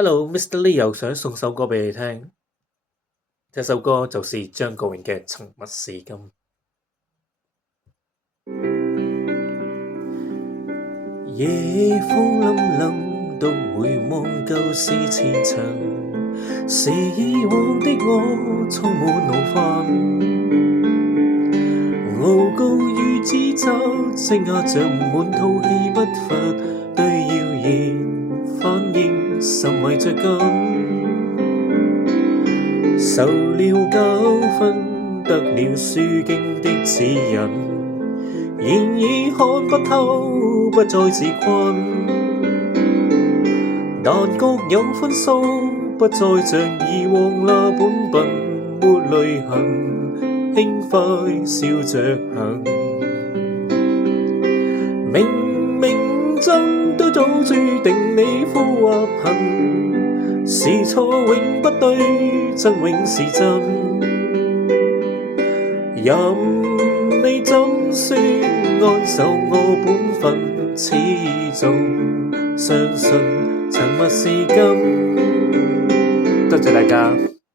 Hello，Mr. Leo 想送首歌俾你聽，這首歌就是張國榮嘅《沉默是金》。夜風凜凜，都會望舊事前塵，是以往的我充滿怒憤，傲告與指責，積壓着滿肚氣不發，對謠言反應甚為着緊。受了教訓，得了書經的指引，然已看不透，不再自困。但各有分數，不再像以往那本笨，沒淚痕，輕快笑着行。明明真都早注定你富或貧，是錯永不對，真永是真。任你怎說，安守我本分，始終相信沉默是金。多謝大家。